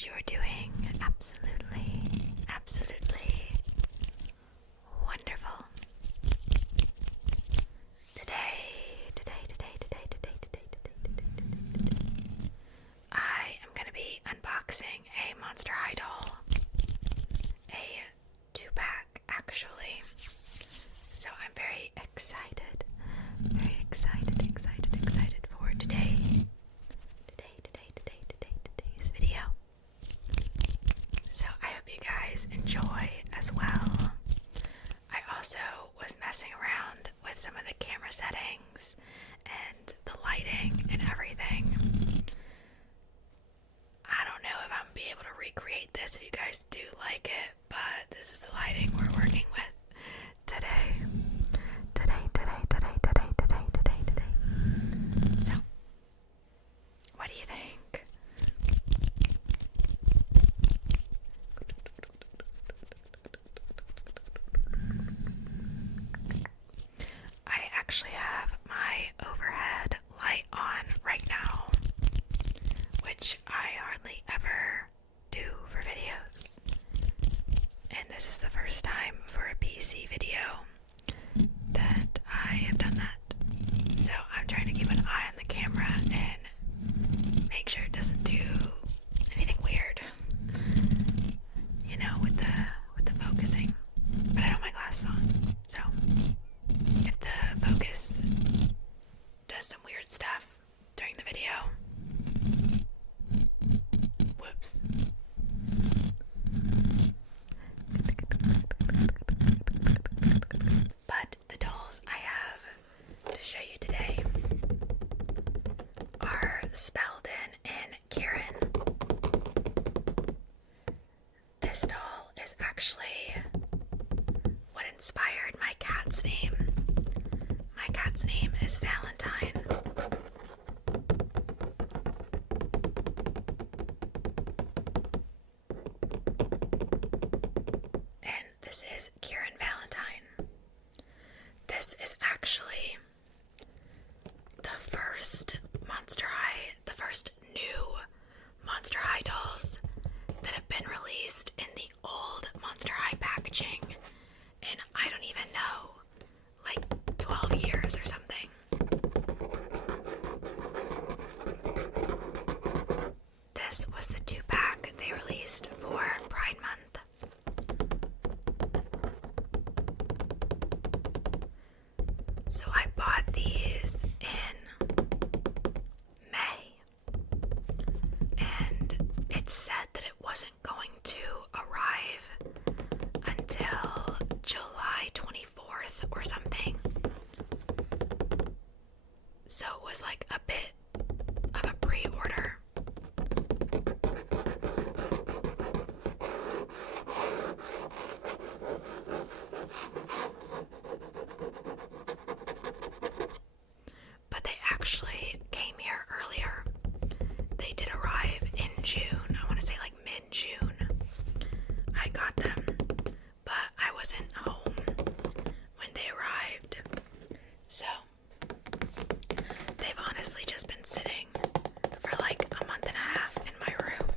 that you are doing absolutely, absolutely wonderful. I am going to be unboxing a Monster High doll, a 2-pack actually, so I'm very excited for today's video. So I hope you guys enjoy as well. I also was messing around with some of the camera settings and the lighting and everything. I don't know if I'm gonna be able to recreate this if you guys do like it, but this is the lighting we're working with today. So, what do you think? I actually have my overhead light on right now, which I hardly ever do for videos. And this is the first time for a PC video that I have done that. So I'm trying to keep an eye on the camera and make sure it doesn't do anything weird, you know, with the focusing. But I don't have my glasses on, so if the focus does some weird stuff during the video, whoops. But the dolls I have to show you today are Spelldon and Kieran. This doll is actually what inspired my cat's name. My cat's name is Valentine. And this is Kieran Valentine. This is actually the first new Monster High dolls that have been released in the old Monster High packaging in, I don't even know, like 12 years or something. This was the 2-pack they released for Pride Month. So I bought these in May, and it said that it wasn't going to arrive until July 24th or something. So it was like a bit of a pre-order. But they actually came here earlier. They did arrive in June. I want to say like mid-June. I got them, but I wasn't home when they arrived. So they've honestly just been sitting for like a month and a half in my room.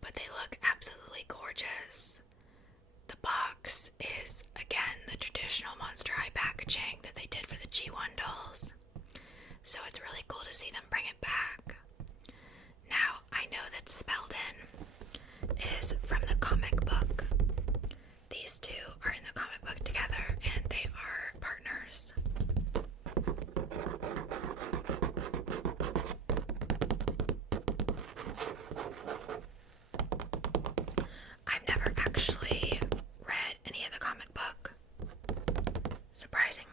But they look absolutely gorgeous. The box is, again, the traditional Monster High packaging that they did for the G1 dolls. So it's really cool to see them bring it back. Now, I know that Spelldon is from the comic book. These two are in the comic book together, and they are partners. I've never actually read any of the comic book, surprisingly.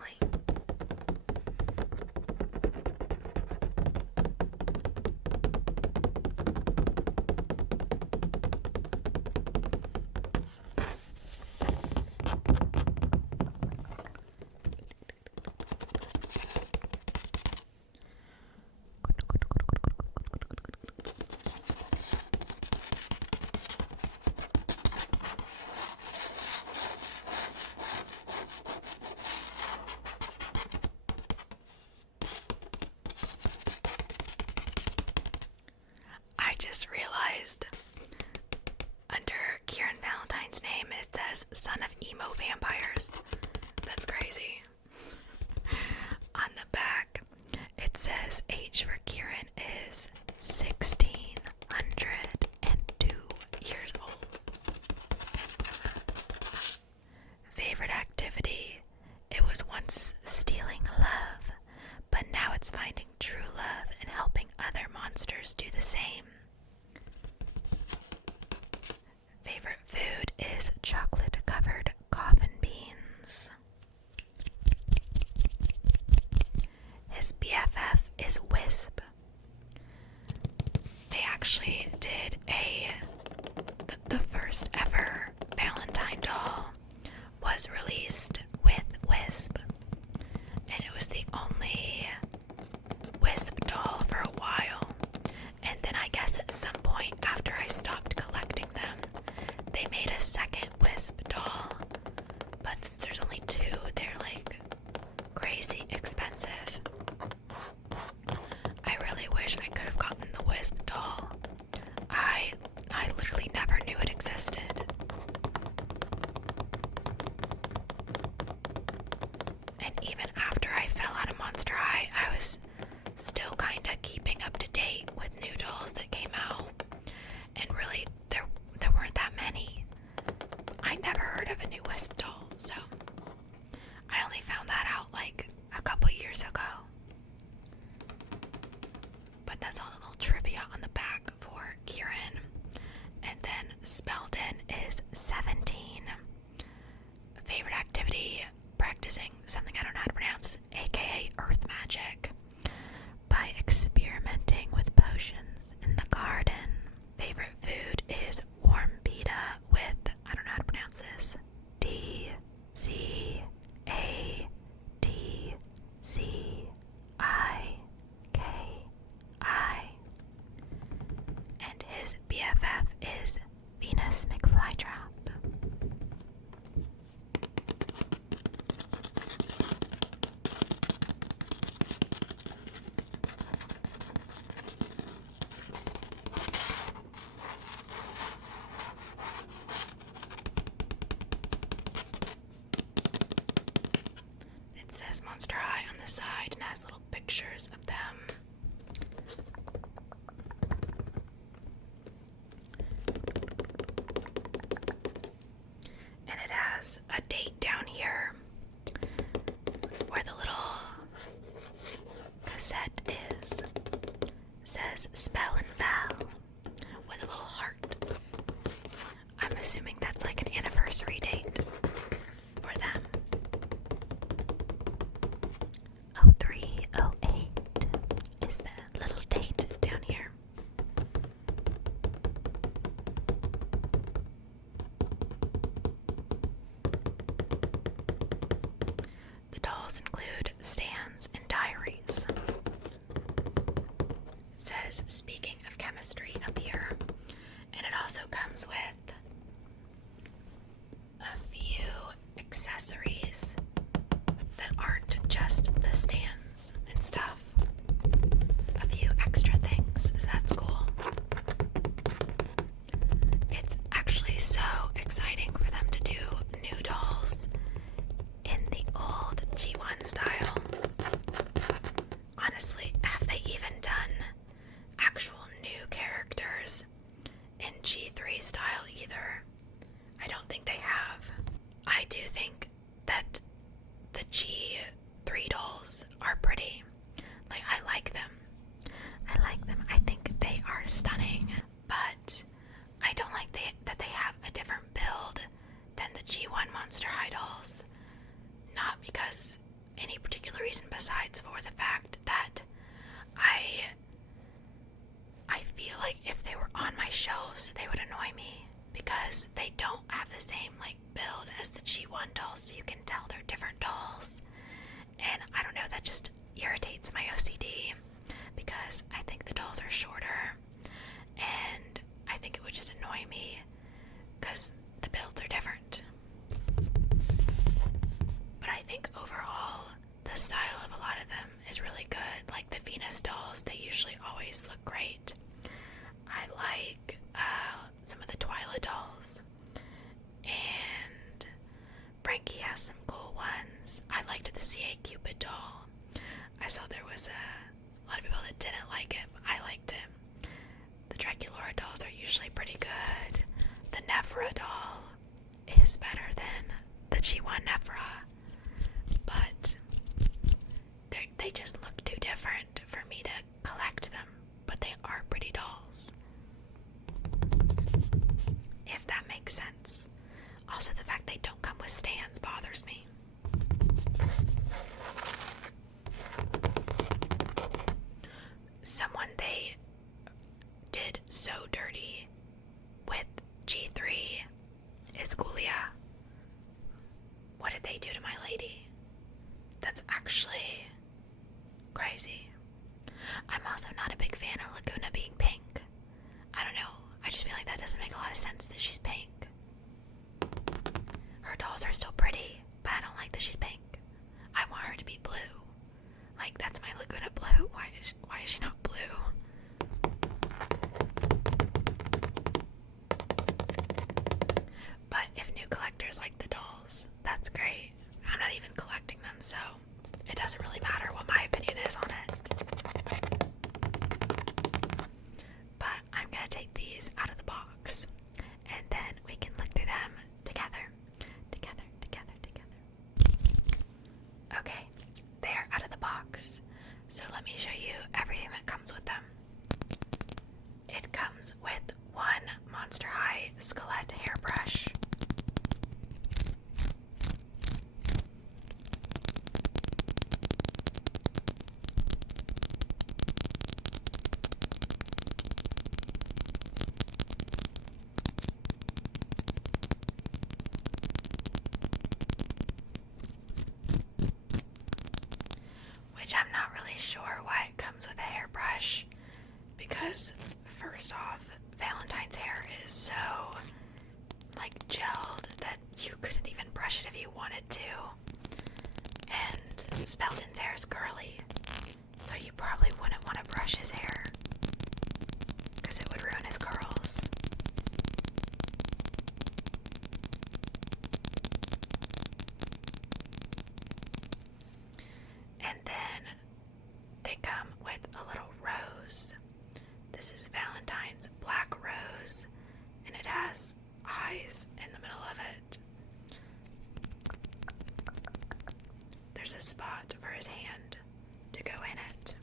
just realized under Kieran Valentine's name it says son of emo vampires. That's crazy. On the back it says age for Kieran is 1602 years old. Favorite activity? It was once stealing love, but now it's finding true love and helping other monsters do the same. Favorite food is chocolate-covered coffin beans. His BFF is Wisp. They actually did the first ever Valentine doll was released with Wisp, and it was the only Wisp doll for a while. And then I guess at some point after I stopped collecting them, they made a second Wisp doll, but since there's only two, they're like crazy expensive. I really wish I could have gotten the Wisp doll. I literally never knew it existed. And even after I fell out of Monster High, I was still kinda keeping up to date with new dolls that came out. And really, there weren't that many. I never heard of a new Wisp doll, so I only found that out like a couple years ago. But that's all the little trivia on the back for Kieran. And then Spelldon is 17. Favorite activity? Practicing something I don't know how to pronounce, aka earth magic, by experimenting with potions in the garden. Favorite food is warm pita with, I don't know how to pronounce this, DZATCIKI. And his BFF is Venus McFlytrap. It says Monster High on the side and has little pictures of them. And it has a date down here where the little cassette is. It says Spell and Val with a little heart. I'm assuming that's like an anniversary date for them. 0308 is the little date down here. The dolls include stands and diaries. It says, speaking of chemistry up here, and it also comes with a few accessories that aren't just the stands and stuff. A few extra things, so that's cool. It's actually so exciting for them to do new dolls in the old G1 style. Honestly, have they even done actual new characters in G3 style either? I don't think they have. I do think that the G3 dolls are pretty. Like, I like them. I think they are stunning, but I don't like that they have a different build than the G1 Monster High dolls. Not because any particular reason besides for the fact that I feel like if they were on my shelves, they would annoy me because they don't have the same like build as the G1 dolls, so you can tell they're different dolls. And I don't know, that just irritates my OCD because I think the dolls are shorter, and I think it would just annoy me because the builds are different. But I think overall, the style of a lot of them is really good. Like the Venus dolls, they usually always look great. I like some of the Twyla dolls, and Frankie has some cool ones. I liked the CA Cupid doll. I saw there was a lot of people that didn't like it, but I liked it. The Draculaura dolls are usually pretty good. The Nephra doll is better than the G1 Nephra, but they just look too different for me to collect them, but they are pretty dolls, if that makes sense. Also, the fact they don't come with stands bothers me. Someone they did so dirty with G3 is Gulia. What did they do to my lady? That's actually crazy. I'm also not a big fan of Laguna being pink. I don't know. I just feel like that doesn't make a lot of sense that she's pink. Her dolls are still pretty, but I don't like that she's pink. I want her to be blue. Like, that's my Laguna blue. Why is she not blue? But if new collectors like the dolls, that's great. I'm not even collecting them, so it doesn't really matter what my opinion is on it. But I'm gonna take these out of the box, and then we can look through them together. Okay, they are out of the box, so let me show you everything that comes with them. It comes with one Monster High Skelett hairbrush, which I'm not really sure why it comes with a hairbrush, because first off, Valentine's hair is so like gelled that you couldn't even brush it if you wanted to, and Spelldon's hair is curly, so you probably wouldn't want to brush his hair because it would ruin his curls. And then they come with a little rose. This is Valentine's black rose, and it has eyes in the middle of it. There's a spot for his hand to go in it.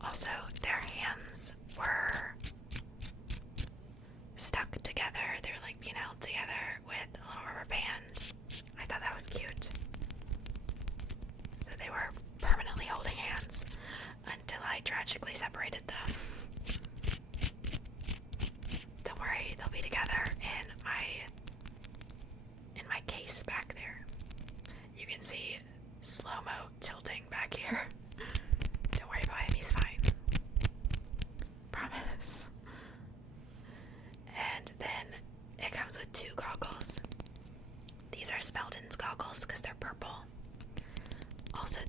Also, their hands were stuck together. They're like being held together with a little rubber band. I thought that was cute. So they were permanently holding hands until I tragically separated them. Don't worry, they'll be together in my case back there. You can see slow-mo tilting back here. Don't worry about him, he's fine. Promise. And then it comes with two goggles. These are Spelldon's goggles because they're purple. Also,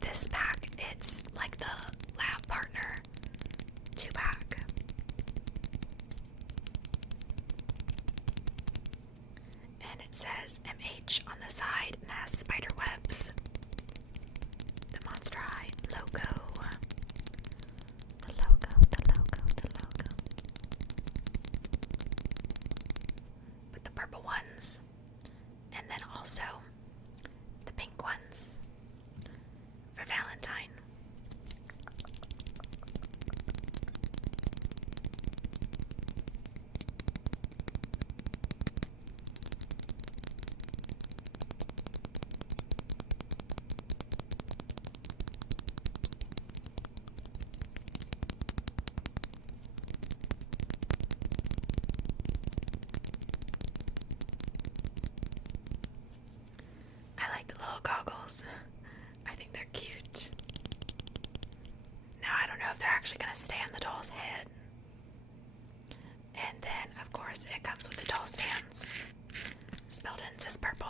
this pack, it's like the lab partner 2-pack. And it says MH on the side and has spider webs. The Monster High logo. The logo. With the purple ones. And then also the pink ones for Valentine. I like the little goggles. I think they're cute. Now, I don't know if they're actually going to stay on the doll's head. And then, of course, it comes with the doll stands. Spelldon's is purple.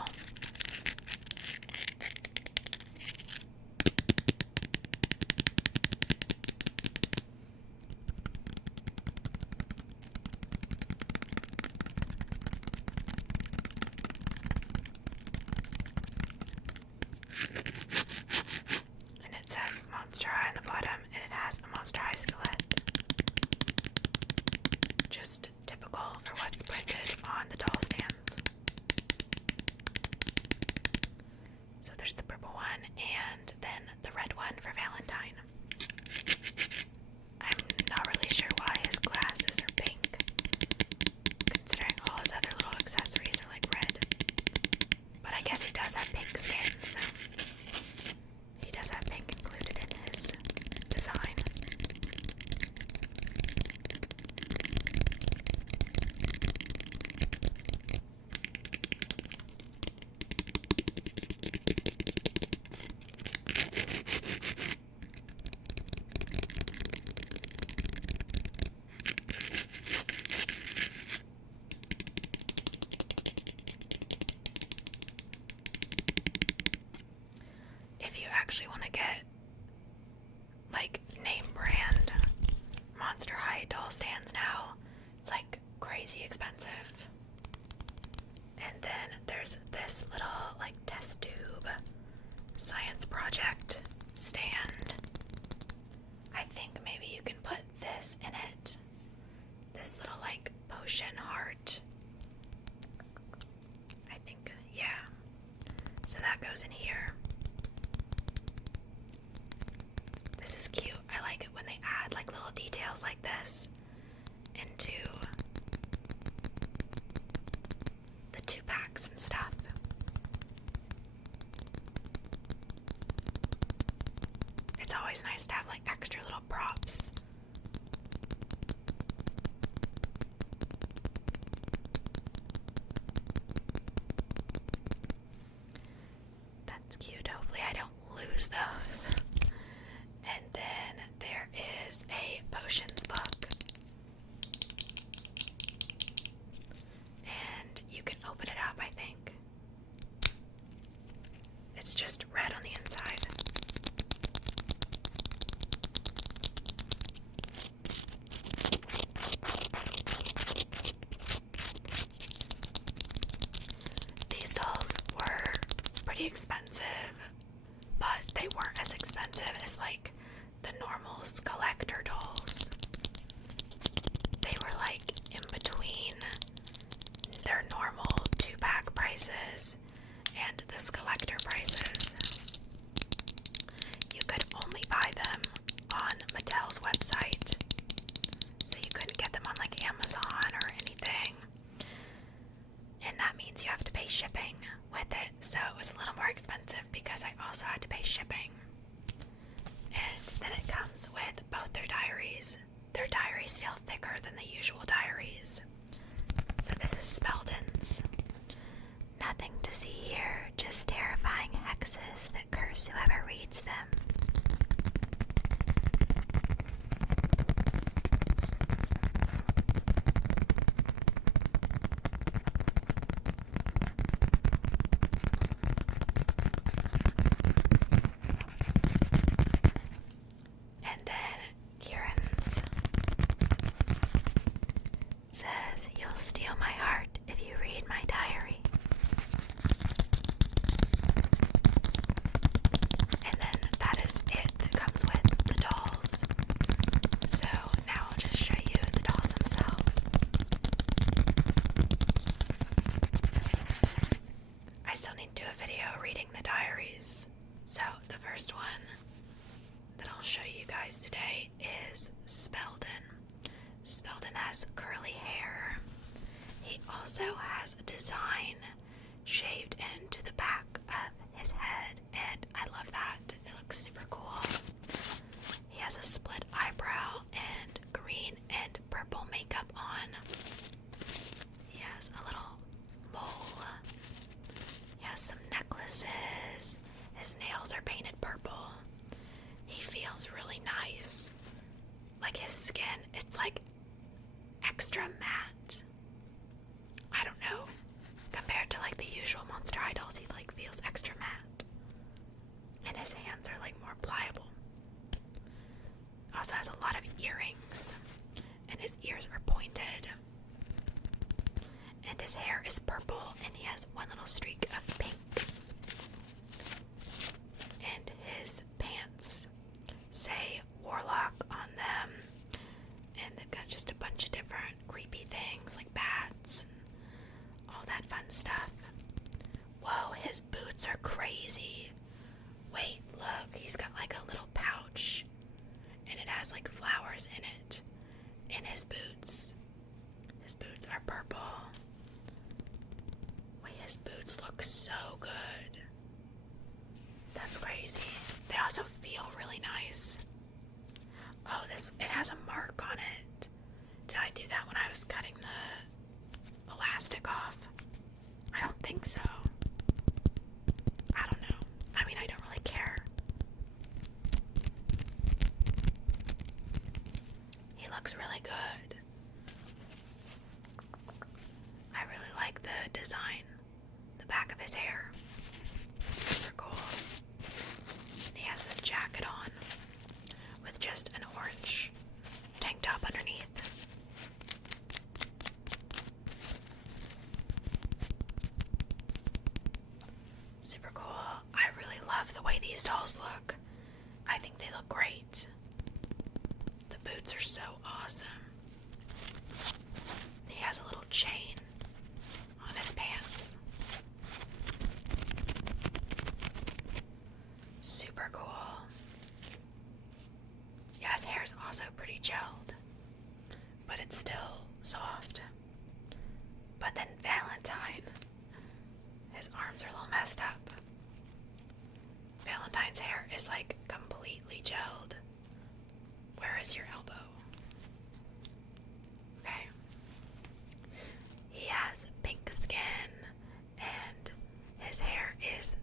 This is cute. I like it when they add like little details like this into the 2-packs and stuff. It's always nice to have like extra little props. That's cute. Hopefully I don't lose those. And then there is a potions book. And you can open it up, I think. It's just red on the inside. These dolls were pretty expensive, but they weren't as expensive as like the normal collector dolls. They were like in between their normal 2-pack prices and the collector prices. You could only buy them on Mattel's website, so you couldn't get them on like Amazon or anything, and that means you have to pay shipping with it, so it was a little more expensive because I also had to pay shipping. And then it comes with both their diaries. Their diaries feel thicker than the usual diaries. So this is Spelldon's. Nothing to see here, just terrifying hexes that curse whoever reads them. And then Kieran's says, "You'll steal my heart if you read my diary." And then that is it that comes with the dolls. So now I'll just show you the dolls themselves. I still need to do a video reading the diaries. So the first one that I'll show you guys today is Spelldon. Spelldon has curly hair. He also has a design shaved into the back of his head, and I love that. It looks super cool. He has a split eyebrow and green and purple makeup on. He has a little mole. He has some necklaces. His nails are painted purple. He feels really nice. Like his skin, it's like extra matte. I don't know. Compared to like the usual Monster High dolls, he like feels extra matte. And his hands are like more pliable. Also has a lot of earrings. And his ears are pointed. And his hair is purple, and he has one little streak of pink. And his pants say Warlock on them. And they've got just a bunch of different creepy things like bats and all that fun stuff. Whoa, his boots are crazy. Wait, look, he's got like a little pouch, and it has like flowers in it. In his boots. His boots are purple. Wait, his boots look so good. That's crazy. They also feel really nice. Oh, it has a mark on it. Did I do that when I was cutting the elastic off? I don't think so. I don't know. I mean, I don't really care. He looks really good. I really like the design. The back of his hair. Super cool. He has this jacket on with just an orange tank top underneath. Super cool. I really love the way these dolls look. I think they look great. The boots are so awesome. He has a little chain on his pants. Super cool. gelled, but it's still soft. But then Valentine, his arms are a little messed up. Valentine's hair is like completely gelled. Where is your elbow? Okay. He has pink skin and his hair is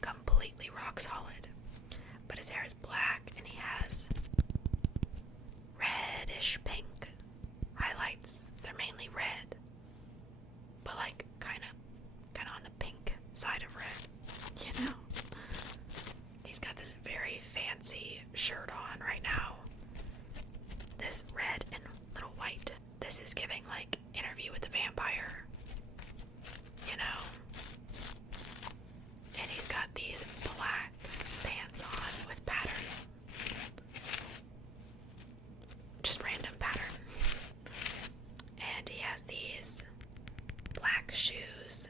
completely rock solid. But his hair is black and he has reddish pink highlights. They're mainly red, but like kind of on the pink side of red, you know. He's got this very fancy shirt on right now. This red and little white. This is giving like Interview with the Vampire, you know. And he's got these black pants on with pattern. Just random pattern. And he has these black shoes,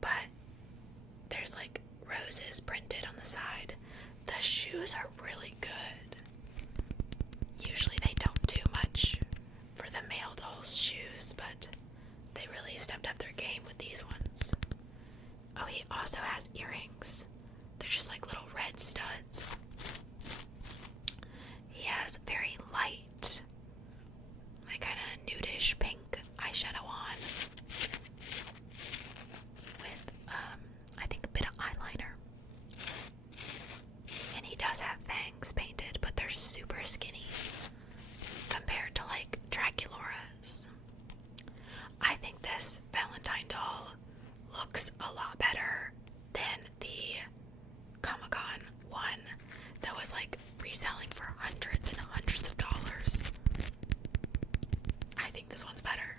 but there's like roses printed on the side. The shoes are really good. Usually they don't do much for the male doll's shoes, but they really stepped up their game with these ones. Oh, he also has earrings. They're just like little red studs. He has very light, like kind of nudish pink eyeshadow on with, I think a bit of eyeliner. And he does have fangs painted, but they're super skinny compared to like Draculaura's. I think this Valentine doll looks a lot better than the Comic-Con one that was like reselling for hundreds and hundreds of dollars. I think this one's better.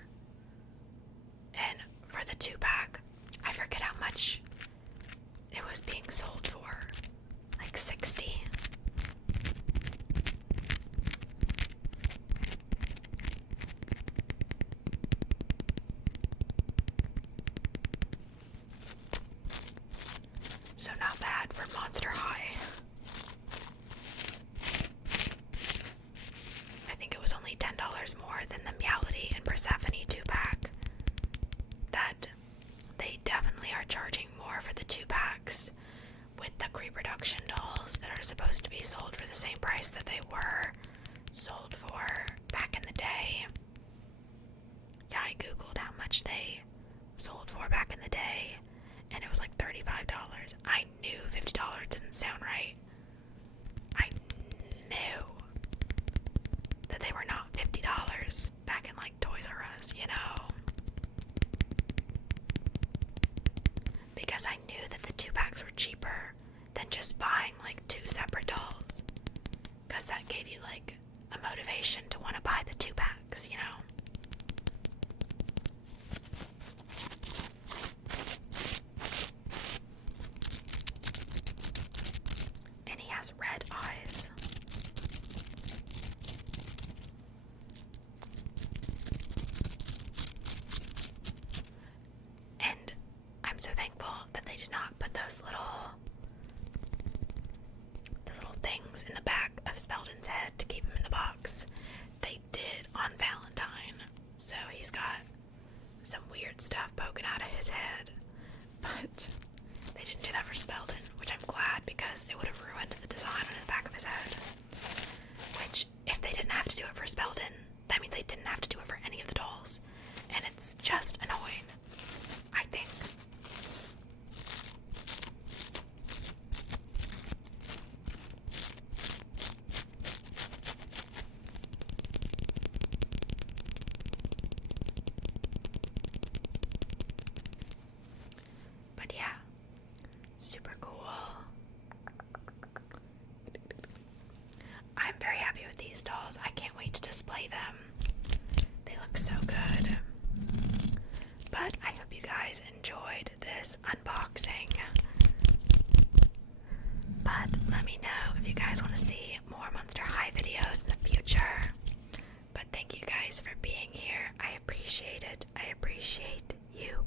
And for the 2-pack, I forget how much it was being sold for. Like 60. So not bad for Monster High. I think it was only $10 more than the Meowlity and Persephone 2-pack. That they definitely are charging more for the 2-packs with the pre-production dolls that are supposed to be sold for the same price that they were sold for back in the day. Yeah, I googled how much they sold for back in the day, and it was like $35. I knew $50 didn't sound right. I knew that they were not $50 back in like Toys R Us, you know? Because I knew that the 2-packs were cheaper than just buying like 2 separate dolls. Because that gave you like a motivation to want to buy the 2-packs, you know? And he has red eyes. And I'm so thankful that they did not put those little things in the back of Spelldon's head to keep him in the box. They did on Valentine. So he's got some weird stuff poking out of his head. But they didn't do that for Spelldon, which I'm glad, because it would have ruined the design on the back of his head. Which, if they didn't have to do it for Spelldon, that means they didn't have to do it for any of the dolls. And it's just annoying, I think. But yeah, super cool. I'm very happy with these dolls. I can't wait to display them. They look so good. But I hope you guys enjoyed this unboxing. But let me know if you guys want to see more Monster High videos in the future. But thank you guys for being here. I appreciate it. I appreciate you.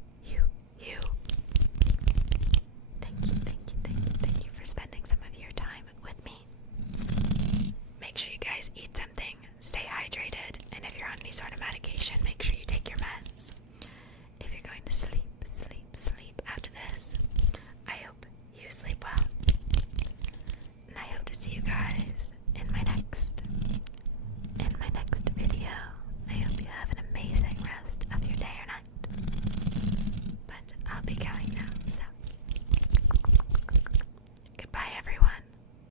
Thank you for spending some of your time with me. sort of medication, make sure you take your meds. If you're going to sleep after this, I hope you sleep well. And I hope to see you guys in my next video. I hope you have an amazing rest of your day or night. But I'll be going